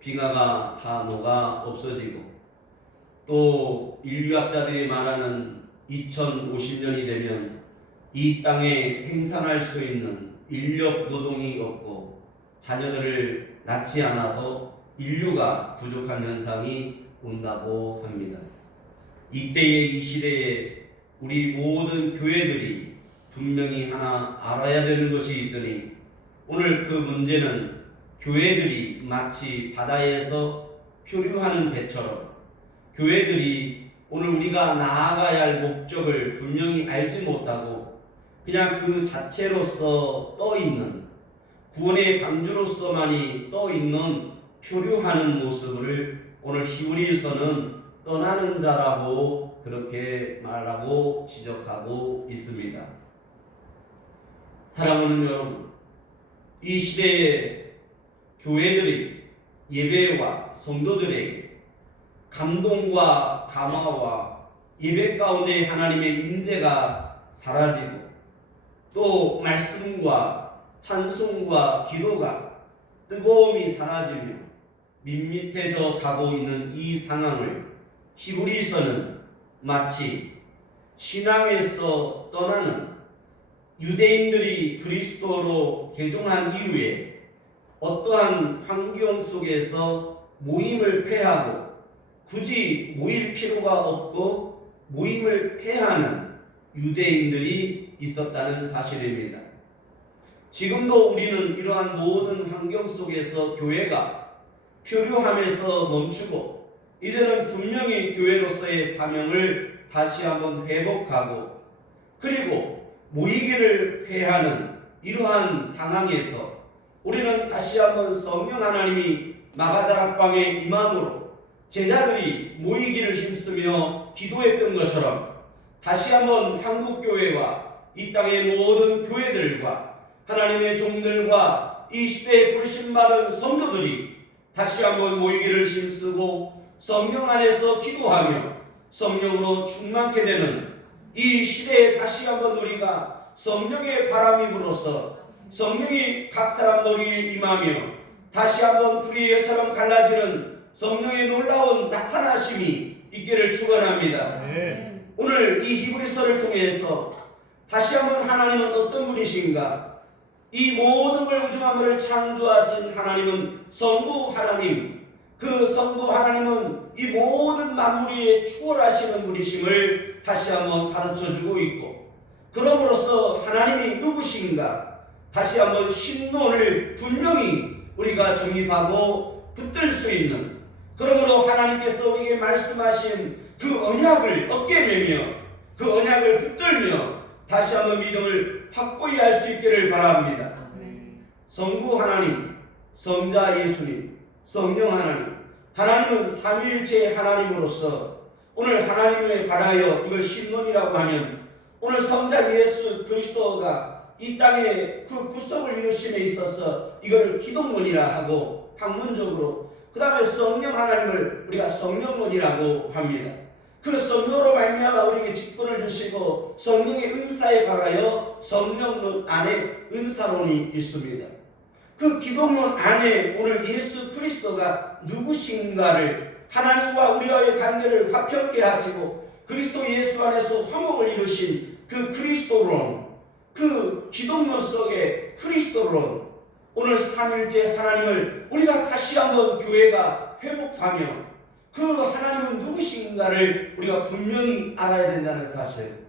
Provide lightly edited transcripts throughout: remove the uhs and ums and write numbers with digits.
빙하가 다 녹아 없어지고 또 인류학자들이 말하는 2050년이 되면 이 땅에 생산할 수 있는 인력 노동이 없고 자녀들을 낳지 않아서 인류가 부족한 현상이 온다고 합니다. 이때의 이 시대에 우리 모든 교회들이 분명히 하나 알아야 되는 것이 있으니 오늘 그 문제는 교회들이 마치 바다에서 표류하는 배처럼 교회들이 오늘 우리가 나아가야 할 목적을 분명히 알지 못하고 그냥 그 자체로서 떠있는 구원의 방주로서만이 떠있는 표류하는 모습을 오늘 히브리서는 떠나는 자라고 그렇게 말하고 지적하고 있습니다. 사랑하는 여러분, 이 시대에 교회들이 예배와 성도들에게 감동과 감화와 예배 가운데 하나님의 임재가 사라지고 또 말씀과 찬송과 기도가 뜨거움이 사라지며 밋밋해져 가고 있는 이 상황을 히브리서는 마치 신앙에서 떠나는 유대인들이 그리스도로 개종한 이후에 어떠한 환경 속에서 모임을 폐하고 굳이 모일 필요가 없고 모임을 폐하는 유대인들이 있었다는 사실입니다. 지금도 우리는 이러한 모든 환경 속에서 교회가 표류함에서 멈추고 이제는 분명히 교회로서의 사명을 다시 한번 회복하고 그리고 모이기를 폐하는 이러한 상황에서 우리는 다시 한번 성령 하나님이 마가다락방에 임함으로 제자들이 모이기를 힘쓰며 기도했던 것처럼 다시 한번 한국교회와 이 땅의 모든 교회들과 하나님의 종들과 이 시대에 부르심받은 성도들이 다시 한번 모이기를 힘쓰고 성령 안에서 기도하며 성령으로 충만케 되는 이 시대에 다시 한번 우리가 성령의 바람이 불어서 성령이 각 사람 머리에 임하며 다시 한번 불의 여처럼 갈라지는 성령의 놀라운 나타나심이 있기를 축원합니다. 오늘 이 히브리서를 통해서 다시 한번 하나님은 어떤 분이신가? 이 모든 걸 우주 만물을 창조하신 하나님은 성부 하나님, 그 성부 하나님은 이 모든 만물이 초월하시는 분이심을 다시 한번 가르쳐주고 있고 그럼으로써 하나님이 누구신가? 다시 한번 신론을 분명히 우리가 정립하고 붙들 수 있는 그러므로 하나님께서 우리에게 말씀하신 그 언약을 어깨 매며 그 언약을 붙들며 다시 한번 믿음을 확고히 할 수 있기를 바랍니다. 성부 하나님, 성자 예수님, 성령 하나님, 하나님은 삼위일체의 하나님으로서 오늘 하나님에 관하여 이걸 신론이라고 하면 오늘 성자 예수 그리스도가 이 땅에 그 구속을 이루심에 있어서 이걸 기독론이라 하고 학문적으로 그 다음에 성령 하나님을 우리가 성령론이라고 합니다. 그 성령으로 말미암아 우리에게 직분을 주시고 성령의 은사에 관하여 성령론 안에 은사론이 있습니다. 그 기독론 안에 오늘 예수 그리스도가 누구신가를 하나님과 우리와의 관계를 화평케 하시고 그리스도 예수 안에서 화목을 이루신 그 그리스도론 그 기독론 속의 그리스도론 오늘 삼일째 하나님을 우리가 다시 한번 교회가 회복하며 그 하나님은 누구신가를 우리가 분명히 알아야 된다는 사실.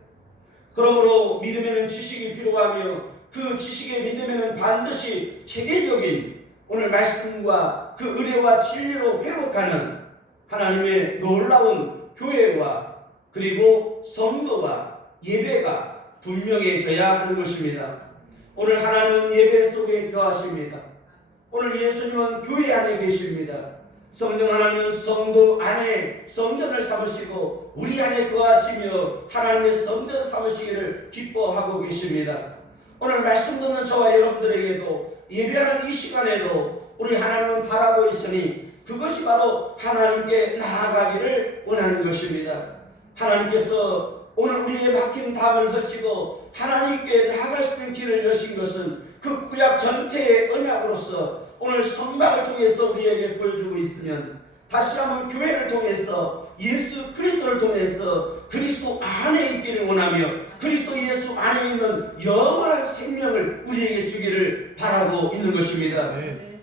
그러므로 믿음에는 지식이 필요하며 그 지식의 믿음에는 반드시 체계적인 오늘 말씀과 그 은혜와 진리로 회복하는 하나님의 놀라운 교회와 그리고 성도와 예배가 분명해져야 하는 것입니다. 오늘 하나님은 예배 속에 거하십니다. 오늘 예수님은 교회 안에 계십니다. 성령 하나님은 성도 안에 성전을 삼으시고 우리 안에 거하시며 하나님의 성전 삼으시기를 기뻐하고 계십니다. 오늘 말씀 듣는 저와 여러분들에게도 예배하는 이 시간에도 우리 하나님은 바라고 있으니 그것이 바로 하나님께 나아가기를 원하는 것입니다. 하나님께서 오늘 우리의 막힌 담을 허시고 하나님께 나아갈 수 있는 길을 여신 것은 그 구약 전체의 언약으로서 오늘 성막을 통해서 우리에게 보여주고 있으면 다시 한번 교회를 통해서 예수 그리스도를 통해서 그리스도 안에 있기를 원하며 그리스도 예수 안에 있는 영원한 생명을 우리에게 주기를 바라고 있는 것입니다.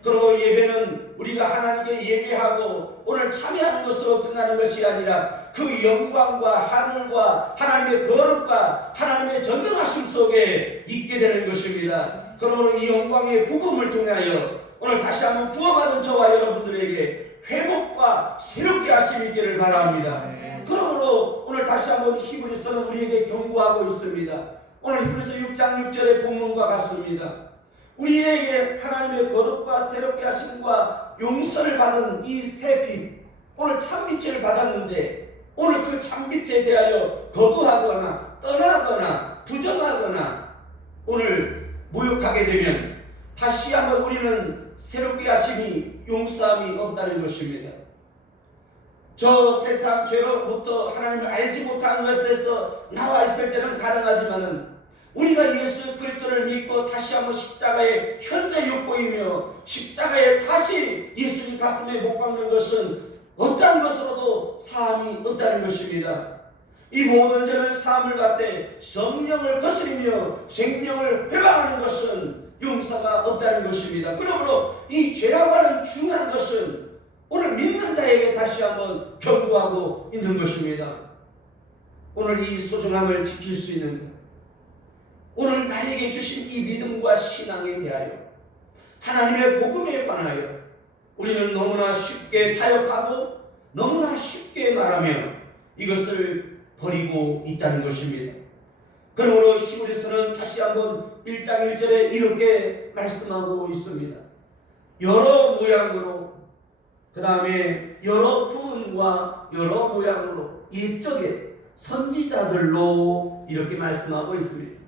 그리고 예배는 우리가 하나님께 예배하고 오늘 참여하는 것으로 끝나는 것이 아니라 그 영광과 하늘과 하나님의 거룩과 하나님의 전능하심 속에 있게 되는 것입니다. 그러므로 이 영광의 복음을 통하여 오늘 다시 한번 구원받은 저와 여러분들에게 회복과 새롭게 하심이 있기를 바랍니다. 그러므로 오늘 다시 한번 히브리서는 우리에게 경고하고 있습니다. 오늘 히브리서 6장 6절의 본문과 같습니다. 우리에게 하나님의 거룩과 새롭게 하심과 용서를 받은 이 새 빛, 오늘 참빛을 받았는데 오늘 그 참빛에 대하여 거부하거나 떠나거나 부정하거나 오늘 모욕하게 되면 다시 한번 우리는 새롭게 하심이 용서함이 없다는 것입니다. 저 세상 죄로부터 하나님을 알지 못하는 것에서 나와 있을 때는 가능하지만은 우리가 예수 그리스도를 믿고 다시 한번 십자가에 현재 욕보이며 십자가에 다시 예수님 가슴에 못 박는 것은 어떠한 것으로도 사함이 없다는 것입니다. 이 모든 죄는 사함을 받되 성령을 거스리며 생명을 회방하는 것은 용서가 없다는 것입니다. 그러므로 이 죄라고 하는 중요한 것은 오늘 믿는 자에게 다시 한번 경고하고 있는 것입니다. 오늘 이 소중함을 지킬 수 있는 것, 오늘 나에게 주신 이 믿음과 신앙에 대하여 하나님의 복음에 관하여 우리는 너무나 쉽게 타협하고 너무나 쉽게 말하며 이것을 버리고 있다는 것입니다. 그러므로 히브리서는 다시 한번 1장 1절에 이렇게 말씀하고 있습니다. 여러 모양으로 그 다음에 여러 부분과 여러 모양으로 옛적의 선지자들로 이렇게 말씀하고 있습니다.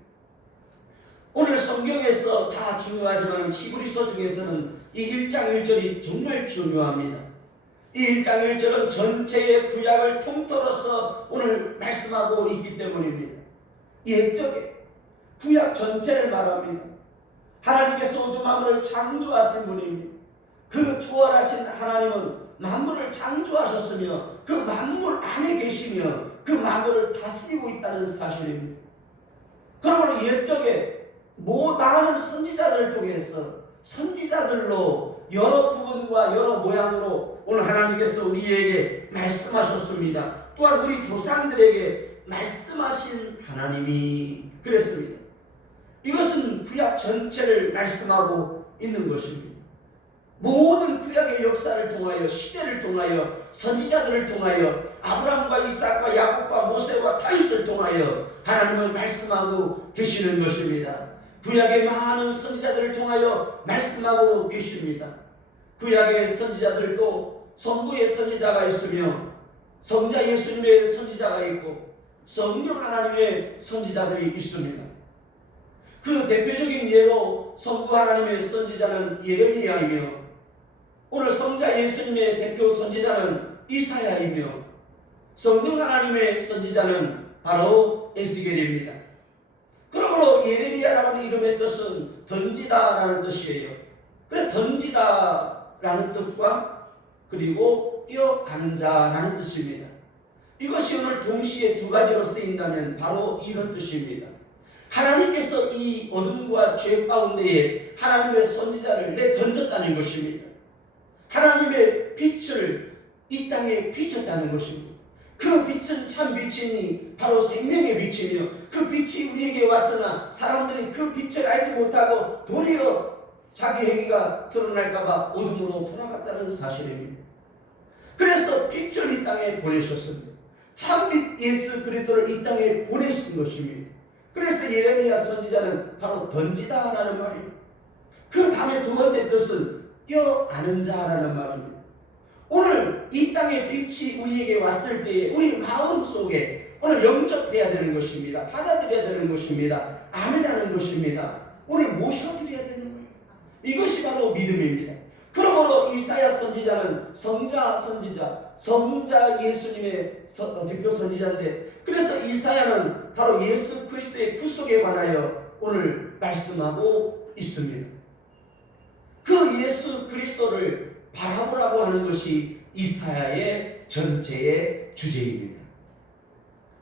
오늘 성경에서 다 중요하지만 히브리서 중에서는 이 1장 1절이 정말 중요합니다. 이 1장 1절은 전체의 구약을 통틀어서 오늘 말씀하고 있기 때문입니다. 옛적의 구약 전체를 말합니다. 하나님께서 우주 만물을 창조하신 분입니다. 그 초월하신 하나님은 만물을 창조하셨으며 그 만물 안에 계시며 그 만물을 다스리고 있다는 사실입니다. 그러므로 옛적에 많은 선지자들을 통해서 선지자들로 여러 부분과 여러 모양으로 오늘 하나님께서 우리에게 말씀하셨습니다. 또한 우리 조상들에게 말씀하신 하나님이 그랬습니다. 이것은 구약 전체를 말씀하고 있는 것입니다. 모든 구약의 역사를 통하여 시대를 통하여 선지자들을 통하여 아브라함과 이삭과 야곱과 모세와 다윗을 통하여 하나님을 말씀하고 계시는 것입니다. 구약의 많은 선지자들을 통하여 말씀하고 계십니다. 구약의 선지자들도 성부의 선지자가 있으며 성자 예수님의 선지자가 있고 성령 하나님의 선지자들이 있습니다. 그 대표적인 예로 성부 하나님의 선지자는 예레미야이며 오늘 성자 예수님의 대표 선지자는 이사야이며 성령 하나님의 선지자는 바로 에스겔입니다. 그러므로 예레미야라는 이름의 뜻은 던지다라는 뜻이에요. 그래서 던지다라는 뜻과 그리고 뛰어가는 자라는 뜻입니다. 이것이 오늘 동시에 두 가지로 쓰인다면 바로 이런 뜻입니다. 하나님께서 이 어둠과 죄 가운데에 하나님의 선지자를 내던졌다는 것입니다. 하나님의 빛을 이 땅에 비쳤다는 것입니다. 그 빛은 참 빛이니 바로 생명의 빛이며 그 빛이 우리에게 왔으나 사람들이 그 빛을 알지 못하고 도리어 자기 행위가 드러날까봐 어둠으로 돌아갔다는 사실입니다. 그래서 빛을 이 땅에 보내셨습니다. 참빛 예수 그리스도를 이 땅에 보내신 것입니다. 그래서 예레미야 선지자는 바로 던지다라는 말이에요. 그 다음에 두 번째 뜻은 뛰어가는 자라는 말입니다. 오늘 이 땅에 빛이 우리에게 왔을 때에 우리 마음 속에 오늘 영접해야 되는 것입니다. 받아들여야 되는 것입니다. 아멘하는 것입니다. 오늘 모셔드려야 되는 거예요. 이것이 바로 믿음입니다. 그러므로 이사야 선지자는 성자 선지자, 성자 예수님의 대표 선지자인데 그래서 이사야는 바로 예수 그리스도의 구속에 관하여 오늘 말씀하고 있습니다. 그 예수 그리스도를 바라보라고 하는 것이 이사야의 전체의 주제입니다.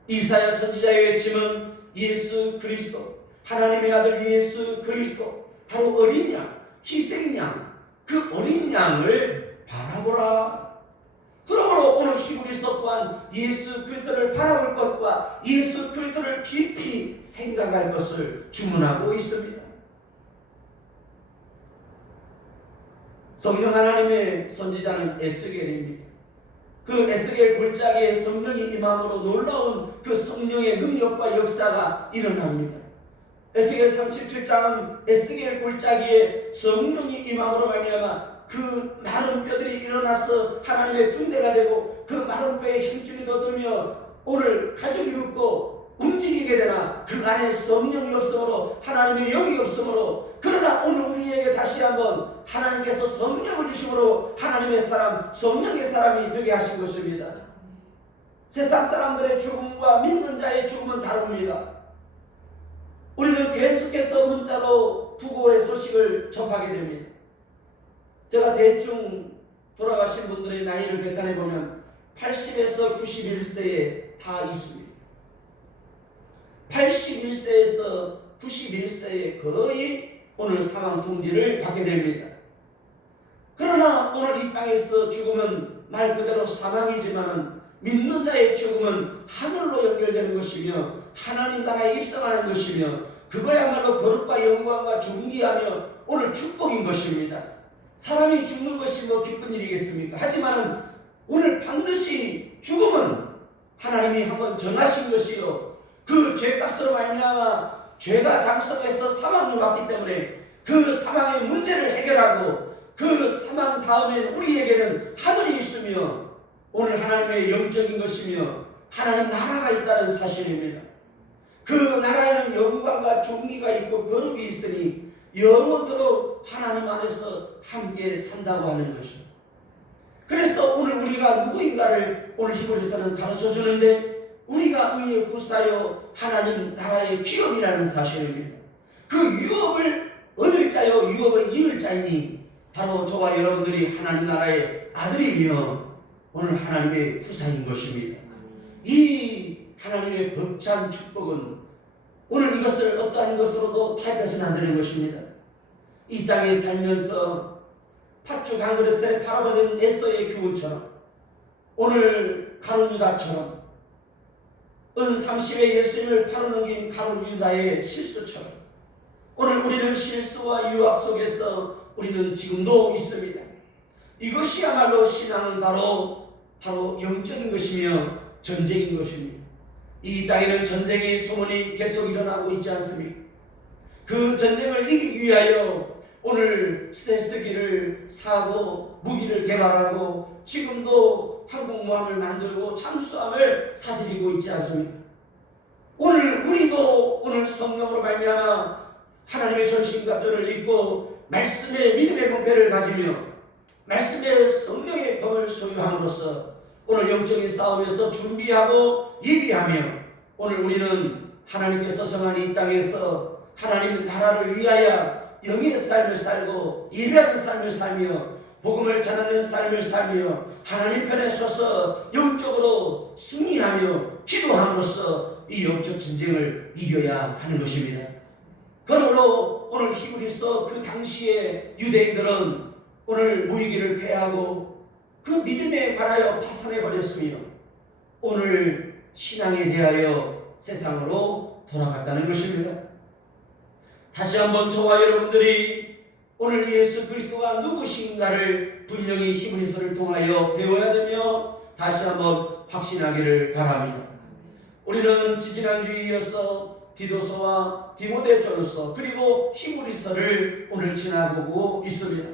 이사야 선지자의 외침은 예수 그리스도, 하나님의 아들 예수 그리스도, 바로 어린 양, 희생양, 그 어린 양을 바라보라. 그러므로 오늘 히브리서 또한 예수 그리스도를 바라볼 것과 예수 그리스도를 깊이 생각할 것을 주문하고 있습니다. 성령 하나님의 선지자는 에스겔입니다. 그 에스겔 골짜기에 성령이 임함으로 놀라운 그 성령의 능력과 역사가 일어납니다. 에스겔 37장은 에스겔 골짜기에 성령이 임함으로 말미암아 그 마른 뼈들이 일어나서 하나님의 군대가 되고 그 마른 뼈에 힘줄이 돋으며 오늘 가죽이 붙고 움직이게 되나 그 안에 성령이 없으므로 하나님의 영이 없으므로, 그러나 오늘 우리에게 다시 한번 하나님께서 성령을 주심으로 하나님의 사람, 성령의 사람이 되게 하신 것입니다. 세상 사람들의 죽음과 믿는 자의 죽음은 다릅니다. 우리는 계속해서 문자로 부고의 소식을 접하게 됩니다. 제가 대충 돌아가신 분들의 나이를 계산해 보면 80에서 91세에 다 있습니다. 81세에서 91세에 거의 오늘 사망 통지를 받게 됩니다. 그러나 오늘 이 땅에서 죽음은 말 그대로 사망이지만 믿는 자의 죽음은 하늘로 연결되는 것이며 하나님 나라에 입성하는 것이며 그거야말로 거룩과 영광과 존귀하며 오늘 축복인 것입니다. 사람이 죽는 것이 뭐 기쁜 일이겠습니까? 하지만 오늘 반드시 죽음은 하나님이 한번 정하신 것이요, 그 죄값으로 말미암아 죄가 장성해서 사망으로 왔기 때문에 그 사망의 문제를 해결하고 그 사망 다음에 우리에게는 하늘이 있으며 오늘 하나님의 영적인 것이며 하나님 나라가 있다는 사실입니다. 그 나라에는 영광과 존귀가 있고 거룩이 있으니 영원토록 하나님 안에서 함께 산다고 하는 것입니다. 그래서 오늘 우리가 누구인가를 오늘 히브리서는 가르쳐 주는데 우리가 의의 후사여 하나님 나라의 기업이라는 사실입니다. 그 유업을 얻을 자여 유업을 이을 자이니 바로 저와 여러분들이 하나님 나라의 아들이며 오늘 하나님의 후사인 것입니다. 이 하나님의 벅찬 축복은 오늘 이것을 어떠한 것으로도 타협해서는 안 되는 것입니다. 이 땅에 살면서 팥죽 한 그릇에 팔아버린 에서의 교훈처럼 오늘 가룟 유다처럼 은 30에 예수님을 팔아넘긴 가룟 유다의 실수처럼 오늘 우리는 실수와 유학 속에서 우리는 지금도 있습니다. 이것이야말로 신앙은 바로 영적인 것이며 전쟁인 것입니다. 이 땅에는 전쟁의 소문이 계속 일어나고 있지 않습니까? 그 전쟁을 이기기 위하여 오늘 스텔스기를 사고 무기를 개발하고 지금도 항공모함을 만들고 잠수함을 사들이고 있지 않습니까? 오늘 우리도 오늘 성령으로 말미암아 하나님의 전신갑주를 입고 말씀의 믿음의 본패를 가지며 말씀의 성령의 검을 소유함으로써 오늘 영적인 싸움에서 준비하고 예비하며 오늘 우리는 하나님께서 정한 이 땅에서 하나님 나라를 위하여 영의 삶을 살고 예배하는 삶을 살며 복음을 전하는 삶을 살며 하나님 편에 서서 영적으로 승리하며 기도함으로써 이 영적 전쟁을 이겨야 하는 것입니다. 그러므로 오늘 히브리서 그 당시에 유대인들은 오늘 모이기를 패하고 그 믿음에 관하여 파산해버렸으며 오늘 신앙에 대하여 세상으로 돌아갔다는 것입니다. 다시 한번 저와 여러분들이 오늘 예수 그리스도가 누구신가를 분명히 히브리서를 통하여 배워야 되며 다시 한번 확신하기를 바랍니다. 우리는 지지난주에 이어서 디도서와 디모데전서 그리고 히브리서를 오늘 지나보고 있습니다.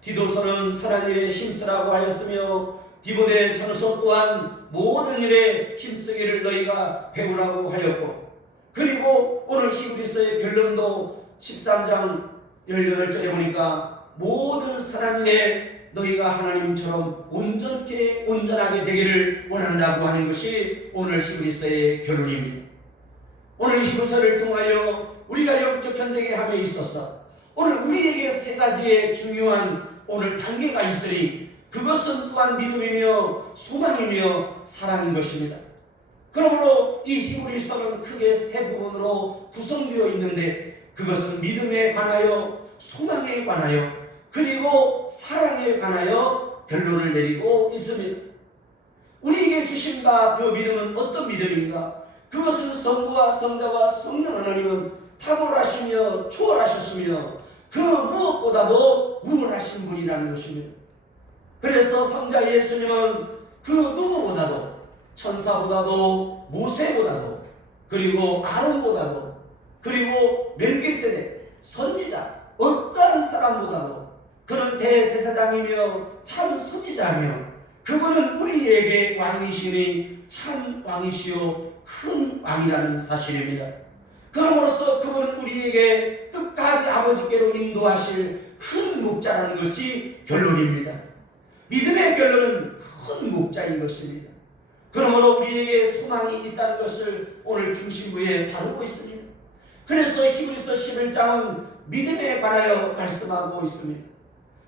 디도서는 선한 일에 힘쓰라고 하였으며 디모데전서 또한 모든 일에 힘쓰기를 너희가 배우라고 하였고, 그리고 오늘 히브리서의 결론도 13장 18절에 보니까 모든 선한 일에 너희가 하나님처럼 온전하게 되기를 원한다고 하는 것이 오늘 히브리서의 결론입니다. 오늘 히브리서를 통하여 우리가 영적 전쟁에 함에 있어서 오늘 우리에게 세 가지의 중요한 오늘 단계가 있으니 그것은 또한 믿음이며 소망이며 사랑인 것입니다. 그러므로 이 히브리서는 크게 세 부분으로 구성되어 있는데 그것은 믿음에 관하여, 소망에 관하여, 그리고 사랑에 관하여 결론을 내리고 있습니다. 우리에게 주신 바 그 믿음은 어떤 믿음인가? 그것은 성부와 성자와 성령 하나님은 탁월하시며 초월하셨으며 그 무엇보다도 우월하신 분이라는 것입니다. 그래서 성자 예수님은 그 누구보다도, 천사보다도, 모세보다도, 그리고 아론보다도, 그리고 멜기세덱 선지자, 어떠한 사람보다도 그는 대제사장이며 참 선지자며 그분은 우리에게 왕이시니 참 왕이시요 큰 왕이라는 사실입니다. 그럼으로써 그분은 우리에게 끝까지 아버지께로 인도하실 큰 목자라는 것이 결론입니다. 믿음의 결론은 큰 목자인 것입니다. 그러므로 우리에게 소망이 있다는 것을 오늘 중심부에 다루고 있습니다. 그래서 히브리서 11장은 믿음에 관하여 말씀하고 있습니다.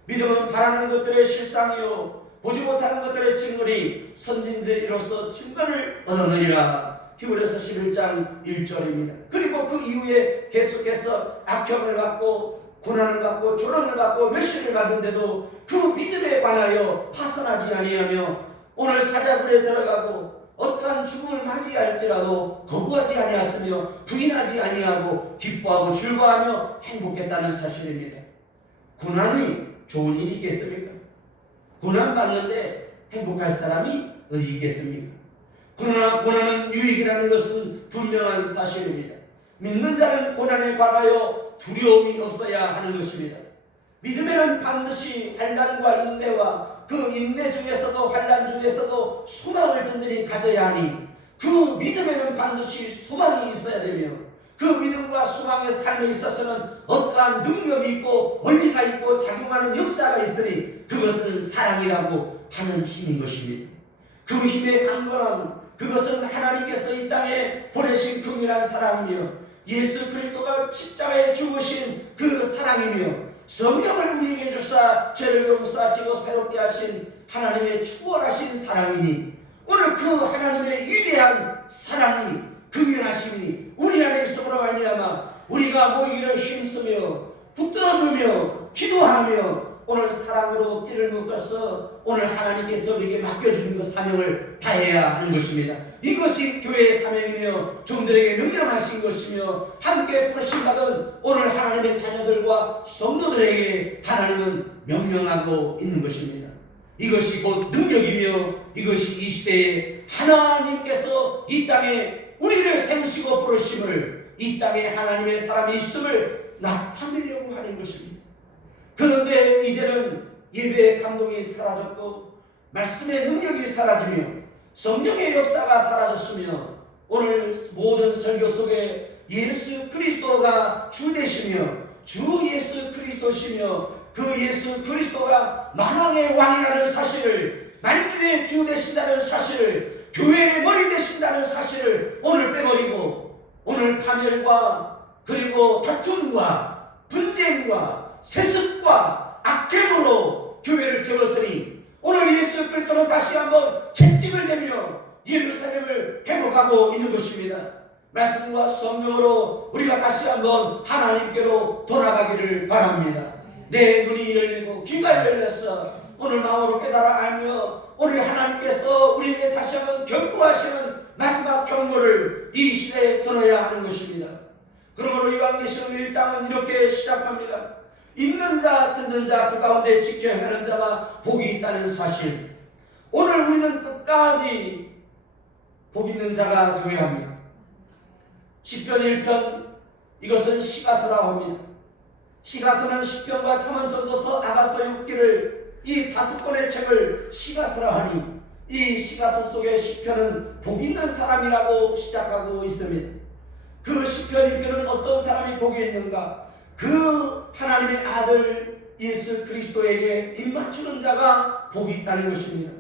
믿음은 바라는 것들의 실상이요 보지 못하는 것들의 증거니 선진들이로서 증거를 얻었느니라. 히브리서 11장 1절입니다. 그리고 그 이후에 계속해서 악형을 받고 고난을 받고 조롱을 받고 멸시를 받는데도 그 믿음에 관하여 파선하지 아니하며 오늘 사자굴에 들어가고 어떠한 죽음을 맞이할지라도 거부하지 아니하였으며 부인하지 아니하고 기뻐하고 즐거워하며 행복했다는 사실입니다. 고난이 좋은 일이 있겠습니까? 고난 받는데 행복할 사람이 어디 있겠습니까? 그러나 고난은 유익이라는 것은 분명한 사실입니다. 믿는 자는 고난에 관하여 두려움이 없어야 하는 것입니다. 믿음에는 반드시 환난과 인내와 그 인내 중에서도 환난 중에서도 소망을 든든히 가져야 하니 그 믿음에는 반드시 소망이 있어야 되며 그 믿음과 소망의 삶에 있어서는 어떠한 능력이 있고 원리가 있고 작용하는 역사가 있으니 그것은 사랑이라고 하는 힘인 것입니다. 그 힘의 강건함, 그것은 하나님께서 이 땅에 보내신 긍휼한 사랑이며 예수 그리스도가 십자가에 죽으신 그 사랑이며 성령을 우리에게 주사 죄를 용서하시고 새롭게 하신 하나님의 초월하신 사랑이니 오늘 그 하나님의 위대한 사랑이 긍휼하심이 우리 안에 있음으로 말미암아 우리가 모이기를 힘쓰며 붙들어주며 기도하며 오늘 사랑으로 띠를 묶어서 오늘 하나님께서 우리에게 맡겨주는 그 사명을 다해야 하는 것입니다. 이것이 교회의 사명이며 종들에게 명령하신 것이며 함께 부르심받은 오늘 하나님의 자녀들과 성도들에게 하나님은 명령하고 있는 것입니다. 이것이 곧 능력이며 이것이 이 시대에 하나님께서 이 땅에 우리를 세우시고 부르심을 이 땅에 하나님의 사람이 있음을 나타내려고 하는 것입니다. 그런데 이제는 예배의 감동이 사라졌고 말씀의 능력이 사라지며 성령의 역사가 사라졌으며 오늘 모든 설교 속에 예수 그리스도가 주 되시며 주 예수 그리스도시며 그 예수 그리스도가 만왕의 왕이라는 사실을 만주의 주 되신다는 사실을 교회의 머리 되신다는 사실을 오늘 빼버리고 오늘 파멸과 그리고 다툼과 분쟁과 세습과 악행으로 교회를 접었으니 오늘 예수 그리스도는 다시 한번 채찍을 내며 예루살렘을 회복하고 있는 것입니다. 말씀과 성령으로 우리가 다시 한번 하나님께로 돌아가기를 바랍니다. 내 눈이 열리고 귀가 열려서 오늘 마음으로 깨달아 알며 오늘 하나님께서 우리에게 다시 한번 경고하시는 마지막 경고를 이 시대에 들어야 하는 것입니다. 그러므로 요한계시록 1장은 이렇게 시작합니다. 읽는 자, 듣는 자, 그 가운데 지켜 행하는 자가 복이 있다는 사실. 오늘 우리는 끝까지 복 있는 자가 되어야 합니다. 시편 1편, 이것은 시가서라고 합니다. 시가서는 시편과 잠언전도서, 아가서, 욥기를 이 5권의 책을 시가서라 하니 이 시가서 속의 시편은 복 있는 사람이라고 시작하고 있습니다. 그 시편 1편은 어떤 사람이 복이 있는가? 그 하나님의 아들 예수 그리스도에게 입맞추는 자가 복이 있다는 것입니다.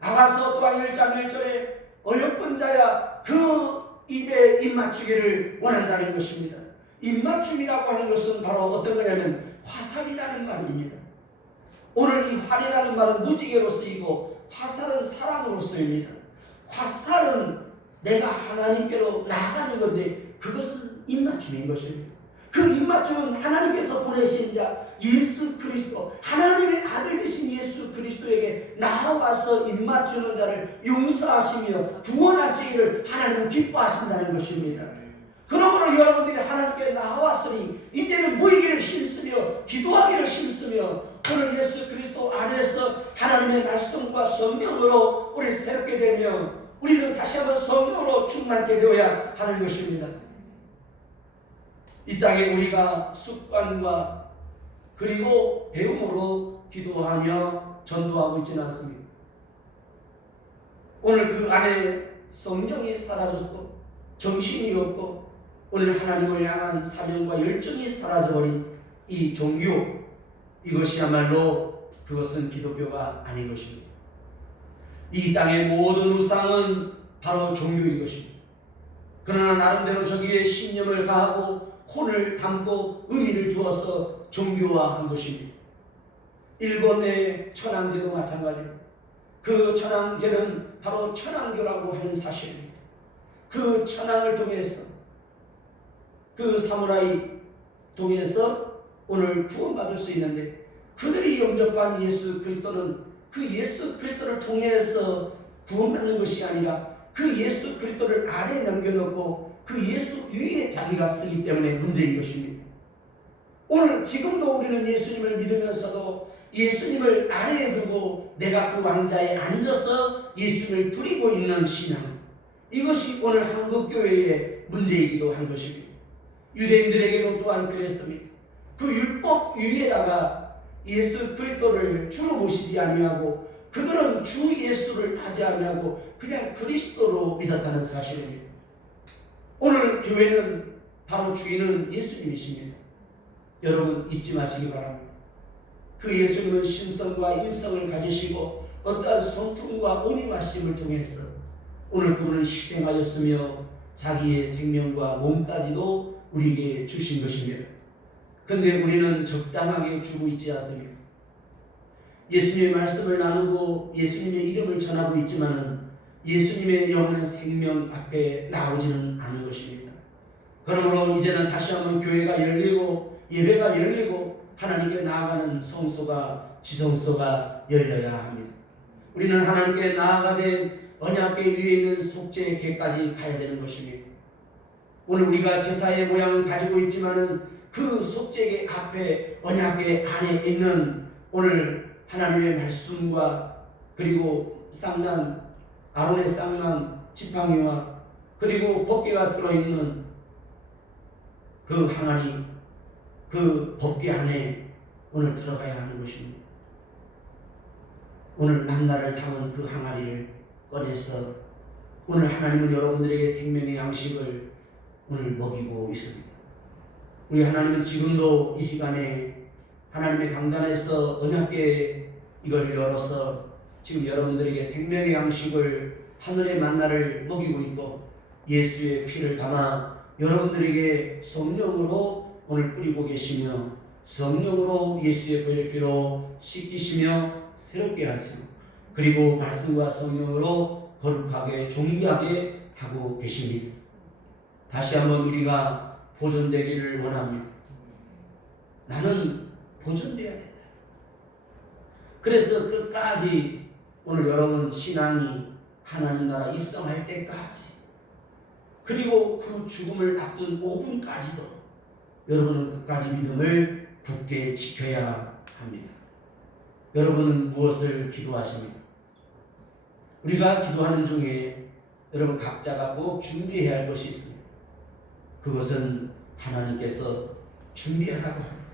아가서 또한 1장 1절에 어여쁜 자야 그 입에 입맞추기를 원한다는 것입니다. 입맞춤이라고 하는 것은 바로 어떤 거냐면 화살이라는 말입니다. 오늘 이 활이라는 말은 무지개로 쓰이고 화살은 사랑으로 쓰입니다. 화살은 내가 하나님께로 나아가는 건데 그것은 입맞춤인 것입니다. 그 입맞춤은 하나님께서 보내신 자 예수 그리스도, 하나님의 아들 되신 예수 그리스도에게 나와서 입맞추는 자를 용서하시며 구원하시기를 하나님은 기뻐하신다는 것입니다. 그러므로 여러분들이 하나님께 나왔으니 이제는 모이기를 힘쓰며 기도하기를 힘쓰며 오늘 예수 그리스도 안에서 하나님의 말씀과 성령으로 우리 새롭게 되며 우리는 다시 한번 성령으로 충만케 되어야 하는 것입니다. 이 땅에 우리가 습관과 그리고 배움으로 기도하며 전도하고 있지는 않습니다. 오늘 그 안에 성령이 사라졌고 정신이 없고 오늘 하나님을 향한 사명과 열정이 사라져버린 이 종교, 이것이야말로 그것은 기독교가 아닌 것입니다. 이 땅의 모든 우상은 바로 종교인 것입니다. 그러나 나름대로 저기에 신념을 가하고 혼을 담고 의미를 두어서 종교화한 것입니다. 일본의 천황제도 마찬가지입니다. 그 천황제는 바로 천황교라고 하는 사실입니다. 그 천황을 통해서 그 사무라이 통해서 오늘 구원받을 수 있는데 그들이 영접한 예수 그리스도는 그 예수 그리스도를 통해서 구원받는 것이 아니라 그 예수 그리스도를 아래에 남겨놓고 그 예수 위에 자기가 쓰기 때문에 문제인 것입니다. 오늘 지금도 우리는 예수님을 믿으면서도 예수님을 아래에 두고 내가 그 왕자에 앉아서 예수님을 부리고 있는 신앙, 이것이 오늘 한국교회의 문제이기도 한 것입니다. 유대인들에게도 또한 그랬습니다. 그 율법 위에다가 예수 그리스도를 주로 모시지 아니하고 그들은 주 예수를 하지 아니하고 그냥 그리스도로 믿었다는 사실입니다. 오늘 교회는 바로 주인은 예수님이십니다. 여러분 잊지 마시기 바랍니다. 그 예수님은 신성과 인성을 가지시고 어떠한 성품과 온유하심을 통해서 오늘 그분은 희생하였으며 자기의 생명과 몸까지도 우리에게 주신 것입니다. 그런데 우리는 적당하게 주고 있지 않습니다. 예수님의 말씀을 나누고 예수님의 이름을 전하고 있지만은 예수님의 영원한 생명 앞에 나오지는 않은 것입니다. 그러므로 이제는 다시 한번 교회가 열리고 예배가 열리고 하나님께 나아가는 성소가 지성소가 열려야 합니다. 우리는 하나님께 나아가되 언약궤 위에 있는 속죄궤까지 가야 되는 것입니다. 오늘 우리가 제사의 모양을 가지고 있지만은 그 속죄궤 앞에 언약궤 안에 있는 오늘 하나님의 말씀과 그리고 쌍난 아론의 쌍난 지팡이와 그리고 법궤가 들어있는 그 항아리, 그 법궤 안에 오늘 들어가야 하는 것입니다. 오늘 만나를 담은 그 항아리를 꺼내서 오늘 하나님은 여러분들에게 생명의 양식을 오늘 먹이고 있습니다. 우리 하나님은 지금도 이 시간에 하나님의 강단에서 언약궤 이걸 열어서 지금 여러분들에게 생명의 양식을 하늘의 만나를 먹이고 있고 예수의 피를 담아 여러분들에게 성령으로 오늘 뿌리고 계시며 성령으로 예수의 보혈 피로 씻기시며 새롭게 하시고 그리고 말씀과 성령으로 거룩하게 존귀하게 하고 계십니다. 다시 한번 우리가 보존되기를 원합니다. 나는 보존되어야 된다. 그래서 끝까지 오늘 여러분 신앙이 하나님 나라 입성할 때까지 그리고 그 죽음을 앞둔 5분까지도 여러분은 끝까지 믿음을 굳게 지켜야 합니다. 여러분은 무엇을 기도하십니까? 우리가 기도하는 중에 여러분 각자가 꼭 준비해야 할 것이 있습니다. 그것은 하나님께서 준비하라고 합니다.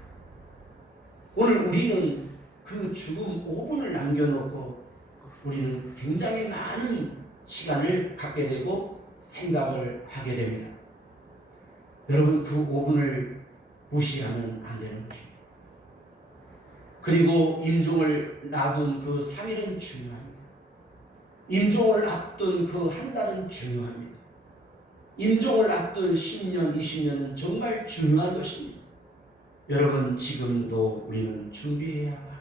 오늘 우리는 그 죽음 5분을 남겨놓고 우리는 굉장히 많은 시간을 갖게 되고 생각을 하게 됩니다. 여러분 그 5분을 무시하면 안 되는 것입니다. 그리고 임종을 놔둔 그 3일은 중요합니다. 임종을 앞둔 그 한 달은 중요합니다. 임종을 앞둔 10년, 20년은 정말 중요한 것입니다. 여러분, 지금도 우리는 준비해야 합니다.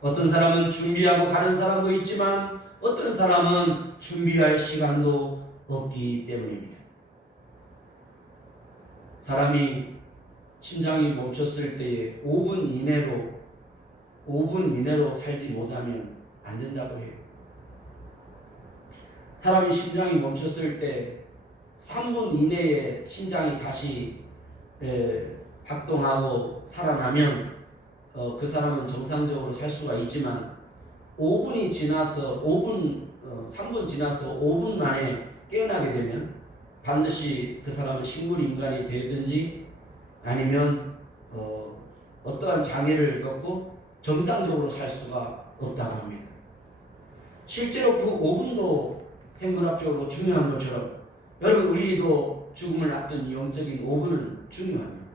어떤 사람은 준비하고 가는 사람도 있지만 어떤 사람은 준비할 시간도 없기 때문입니다. 사람이 심장이 멈췄을 때에 5분 이내로 살지 못하면 안 된다고 해요. 사람이 심장이 멈췄을 때 3분 이내에 심장이 다시 작동하고 살아나면 그 사람은 정상적으로 살 수가 있지만 3분 지나서 5분 만에 깨어나게 되면 반드시 그 사람은 식물 인간이 되든지 아니면 어떠한 장애를 겪고 정상적으로 살 수가 없다고 합니다. 실제로 그 5분도 생물학적으로 중요한 것처럼 여러분, 우리도 죽음을 앞둔 영적인 5분은 중요합니다.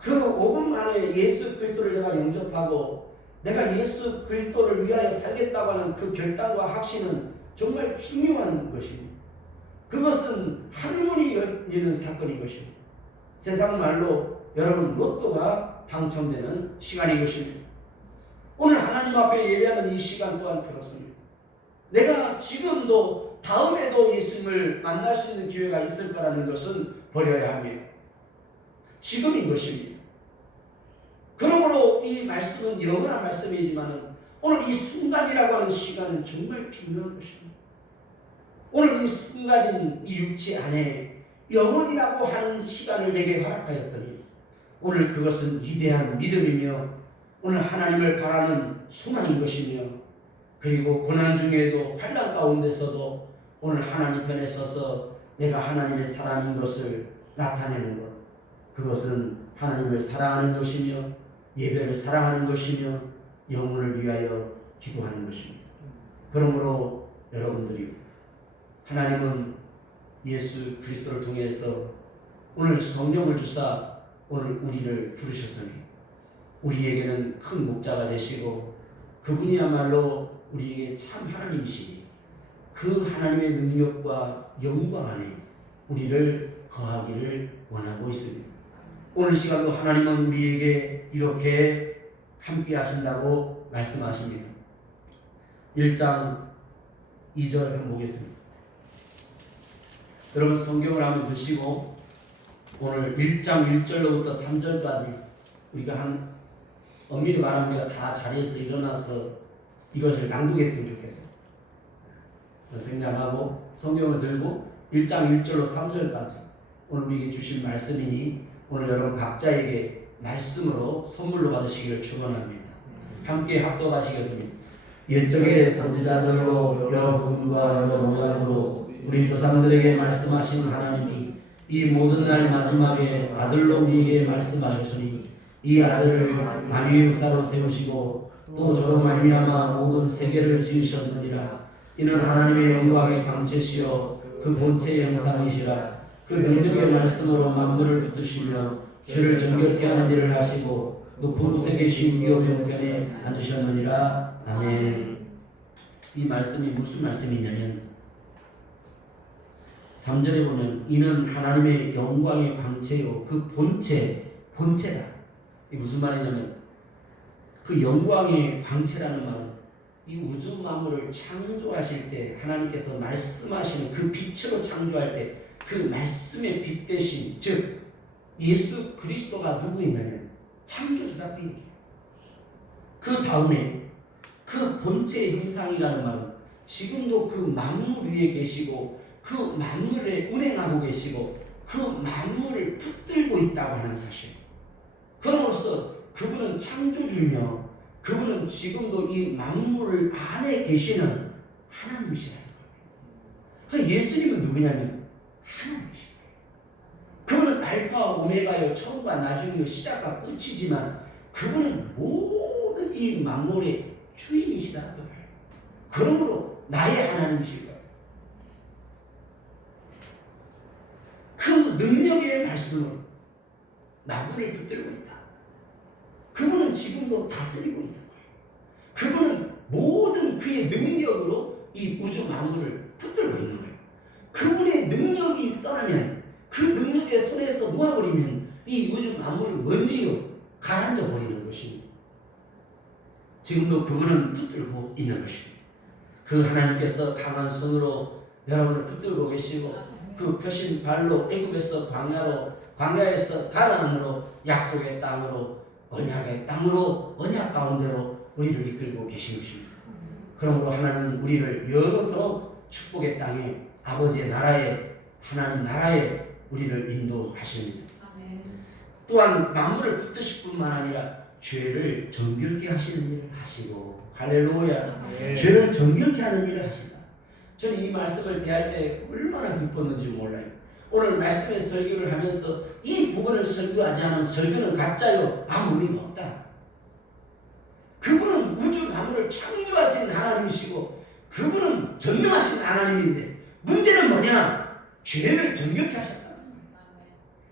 그 5분 만에 예수 그리스도를 내가 영접하고 내가 예수 그리스도를 위하여 살겠다고 하는 그 결단과 확신은 정말 중요한 것입니다. 그것은 하루만이 열리는 사건인 것입니다. 세상 말로 여러분 로또가 당첨되는 시간인 것입니다. 오늘 하나님 앞에 예배하는 이 시간 또한 그렇습니다. 내가 지금도 다음에도 예수님을 만날 수 있는 기회가 있을 거라는 것은 버려야 합니다. 지금인 것입니다. 그러므로 이 말씀은 영원한 말씀이지만 오늘 이 순간이라고 하는 시간은 정말 중요한 것입니다. 오늘 이 순간인 이 육체 안에 영원이라고 하는 시간을 내게 허락하였으니 오늘 그것은 위대한 믿음이며 오늘 하나님을 바라는 소망인 것이며 그리고 고난 중에도 환난 가운데서도 오늘 하나님 편에 서서 내가 하나님의 사람인 것을 나타내는 것, 그것은 하나님을 사랑하는 것이며 예배를 사랑하는 것이며 영혼을 위하여 기도하는 것입니다. 그러므로 여러분들이 하나님은 예수 그리스도를 통해서 오늘 성령을 주사 오늘 우리를 부르셨으니 우리에게는 큰 목자가 되시고 그분이야말로 우리에게 참 하나님이시니 그 하나님의 능력과 영광 안에 우리를 거하기를 원하고 있습니다. 오늘 시간도 하나님은 우리에게 이렇게 함께 하신다고 말씀하십니다. 1장 2절 한번 보겠습니다. 여러분 성경을 한번 드시고 오늘 1장 1절로부터 3절까지 우리가 엄밀히 말하면 우리가 다 자리에서 일어나서 이것을 낭독했으면 좋겠습니다. 생략하고 성경을 들고 1장 1절로 3절까지 오늘 우리에게 주신 말씀이니 오늘 여러분 각자에게 말씀으로 선물로 받으시기를 축원합니다. 함께 합독하시겠습니다. 옛적의 선지자들로 여러분과 여러분으로 우리 조상들에게 말씀하신 하나님이 이 모든 날 마지막에 아들로 우리에게 말씀하셨으니 이 아들을 만유의 후사로 세우시고 또 저로 말미암아 모든 세계를 지으셨느니라. 이는 하나님의 영광의 광채시여 그 본체의 형상이시라. 그 능력의 말씀으로 만물을 붙드시며 죄를 정결케 하는 일을 하시고 높은 곳에 계신 위엄의 우편에 앉으셨느니라. 아멘. 이 말씀이 무슨 말씀이냐면 3절에 보면 이는 하나님의 영광의 광채요 그 본체다. 이게 무슨 말이냐면 그 영광의 광채라는 말은 이 우주 만물을 창조하실 때 하나님께서 말씀하시는 그 빛으로 창조할 때 그 말씀의 빛 대신 즉 예수 그리스도가 누구이냐면 창조주다 그 얘기예요. 그 다음에 그 본체의 형상이라는 말은 지금도 그 만물 위에 계시고 그 만물에 운행하고 계시고 그 만물을 붙들고 있다고 하는 사실. 그럼으로써 그분은 창조주이며 그분은 지금도 이 만물 안에 계시는 하나님이시라는 거예요. 그러니까 예수님은 누구냐면 하나님이시죠. 그분은 알파 오메가요 처음과 나중이요 시작과 끝이지만 그분은 모든 이 만물의 주인이시다는 거예요. 그러므로 나의 하나님이실 거예요. 그 능력의 말씀으로 만물을 붙들고 있다. 그분은 지금도 다스리고 있는 거예요. 그분은 모든 그의 능력으로 이 우주 만물을 붙들고 있는 거예요. 그분의 만물을 먼지요 가라앉아 버리는 것입니다. 지금도 그분은 붙들고 있는 것입니다. 그 하나님께서 강한 손으로 여러분을 붙들고 계시고 그 펴신 발로 애굽에서 광야에서 가나안으로 약속의 땅으로 언약의 땅으로 언약 가운데로 우리를 이끌고 계신 것입니다. 그러므로 하나님은 우리를 영원토록 축복의 땅에 아버지의 나라에 하나님 나라에 우리를 인도하십니다. 또한 만물을 붙드실 뿐만 아니라 죄를 정결케 하시는 일을 하시고 할렐루야. 죄를 정결케 하는 일을 하신다. 저는 이 말씀을 대할 때 얼마나 기뻤는지 몰라요. 오늘 말씀의 설교를 하면서 이 부분을 설교하지 않은 설교는 가짜요 아무 의미가 없다. 그분은 우주 만물을 창조하신 하나님이시고 그분은 전능하신 하나님인데 문제는 뭐냐? 죄를 정결케 하셨다.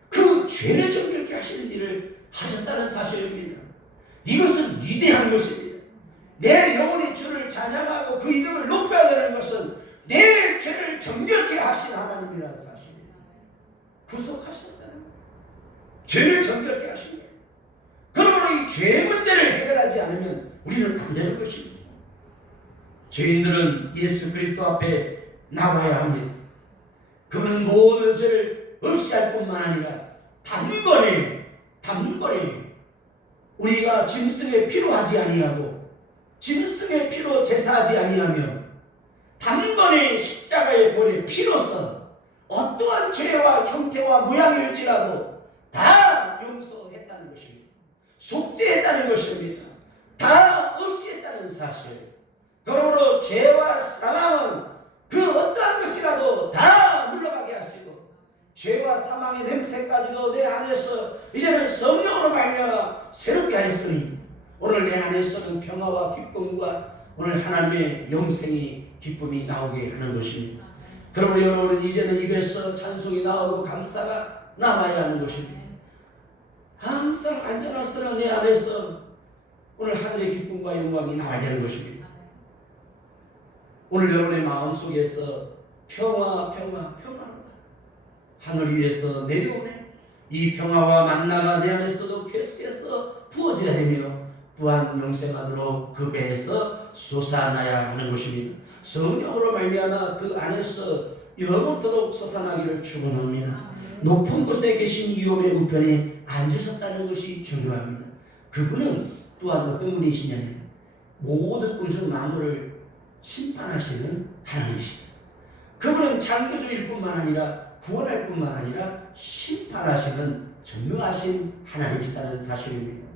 그 죄를 정결케 하시는 일을 하셨다는 사실입니다. 이것은 위대한 것입니다. 내 영혼이 주를 찬양하고 그 이름을 높여야 되는 것은 내 죄를 정결케 하신 하나님이라는 사실입니다. 구속하셨다는 거예요. 죄를 정결케 하신 거예요. 그러므로 이 죄 문제를 해결하지 않으면 우리는 안 되는 것입니다. 죄인들은 예수 그리스도 앞에 나와야 합니다. 그분은 모든 죄를 없이 할 뿐만 아니라 단번에 우리가 짐승의 피로 하지 아니하고 짐승의 피로 제사하지 아니하며 단번에 십자가의 볼의 피로서 어떠한 죄와 형태와 모양일지라도 다 용서했다는 것입니다. 속죄했다는 것입니다. 다 없이 했다는 사실. 그러므로 죄와 사망은 그 어떠한 것이라도 다 물러가게 하시고 죄와 사망의 냄새까지도 내 안에서 이제는 성령으로 말미암아 새롭게 하였으니 오늘 내 안에서는 평화와 기쁨과 오늘 하나님의 영생이 기쁨이 나오게 하는 것입니다. 그러므로 여러분은 이제는 입에서 찬송이 나오고 감사가 나와야 하는 것입니다. 항상 안전하시는 내 안에서 오늘 하늘의 기쁨과 영광이 나와야 되는 것입니다. 오늘 여러분의 마음속에서 평화로다. 하늘 위에서 내려오네. 이 평화와 만나가 내 안에서도 계속해서 부어져야 되며 또한 영생하도록 그 배에서 솟아나야 하는 것입니다. 성령으로 말미암아 그 안에서 영원토록 솟아나기를 축원합니다. 높은 곳에 계신 위엄의 우편에 앉으셨다는 것이 중요합니다. 그분은 또한 어떤 분이시냐면 모든 우주 만물을 심판하시는 하나님이시다. 그분은 창조주일 뿐만 아니라 구원할 뿐만 아니라 심판하시는 전능하신 하나님이시다는 사실입니다.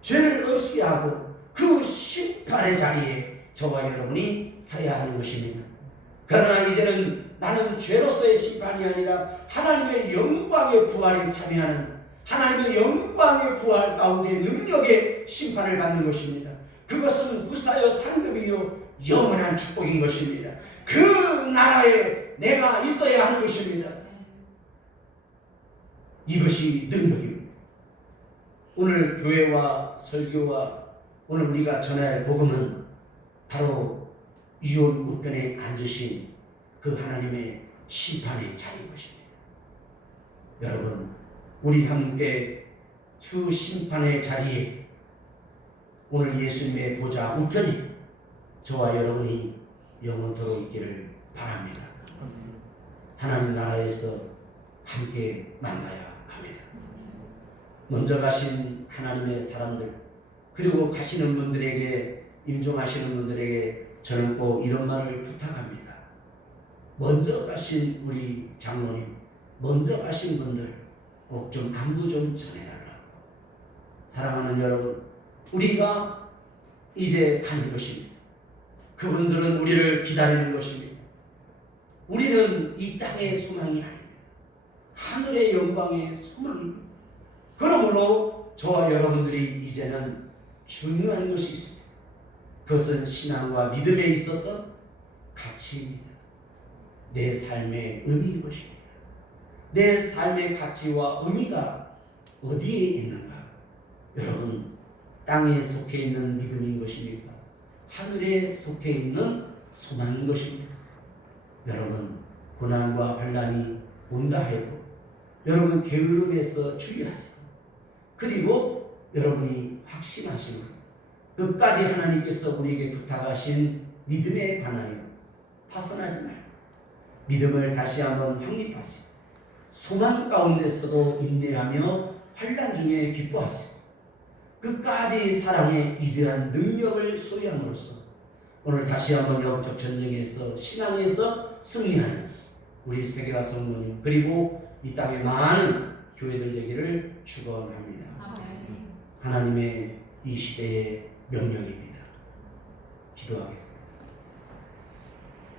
죄를 없이 하고 그 심판의 자리에 저와 여러분이 서야 하는 것입니다. 그러나 이제는 나는 죄로서의 심판이 아니라 하나님의 영광의 부활에 참여하는 하나님의 영광의 부활 가운데 능력의 심판을 받는 것입니다. 그것은 무사여 상급이요 영원한 축복인 것입니다. 그 나라에 내가 있어야 하는 것입니다. 이것이 능력입니다. 오늘 교회와 설교와 오늘 우리가 전해야 할 복음은 바로 이혼 우편에 앉으신 그 하나님의 심판의 자리인 것입니다. 여러분, 우리 함께 주 심판의 자리에 오늘 예수님의 보좌 우편에 저와 여러분이 영원토록 있기를 바랍니다. 하나님 나라에서 함께 만나야 합니다. 먼저 가신 하나님의 사람들 그리고 가시는 분들에게 임종하시는 분들에게 저는 꼭 이런 말을 부탁합니다. 먼저 가신 우리 장로님 먼저 가신 분들 꼭 좀 안부 좀 전해달라고. 사랑하는 여러분, 우리가 이제 가는 것입니다. 그분들은 우리를 기다리는 것입니다. 우리는 이 땅의 소망이 아닙니다. 하늘의 영광의 소망입니다. 그러므로 저와 여러분들이 이제는 중요한 것이 있습니다. 그것은 신앙과 믿음에 있어서 가치입니다. 내 삶의 의미인 것입니다. 내 삶의 가치와 의미가 어디에 있는가? 여러분, 땅에 속해 있는 믿음인 것입니까? 하늘에 속해 있는 소망인 것입니다. 여러분, 고난과 환난이 온다 해도 여러분 게으름에서 주의하세요. 그리고 여러분이 확신하시고 끝까지 하나님께서 우리에게 부탁하신 믿음에 관하여 파선하지 말고 믿음을 다시 한번 확립하시고 소망 가운데서도 인내하며 환난 중에 기뻐하시고 끝까지 사랑의 위대한 능력을 소유함으로써 오늘 다시 한번 영적 전쟁에서 신앙에서 승리하는 우리 세계화 성도님 그리고 이 땅의 많은 교회들 되기를 축원합니다. 하나님의 이 시대의 명령입니다. 기도하겠습니다.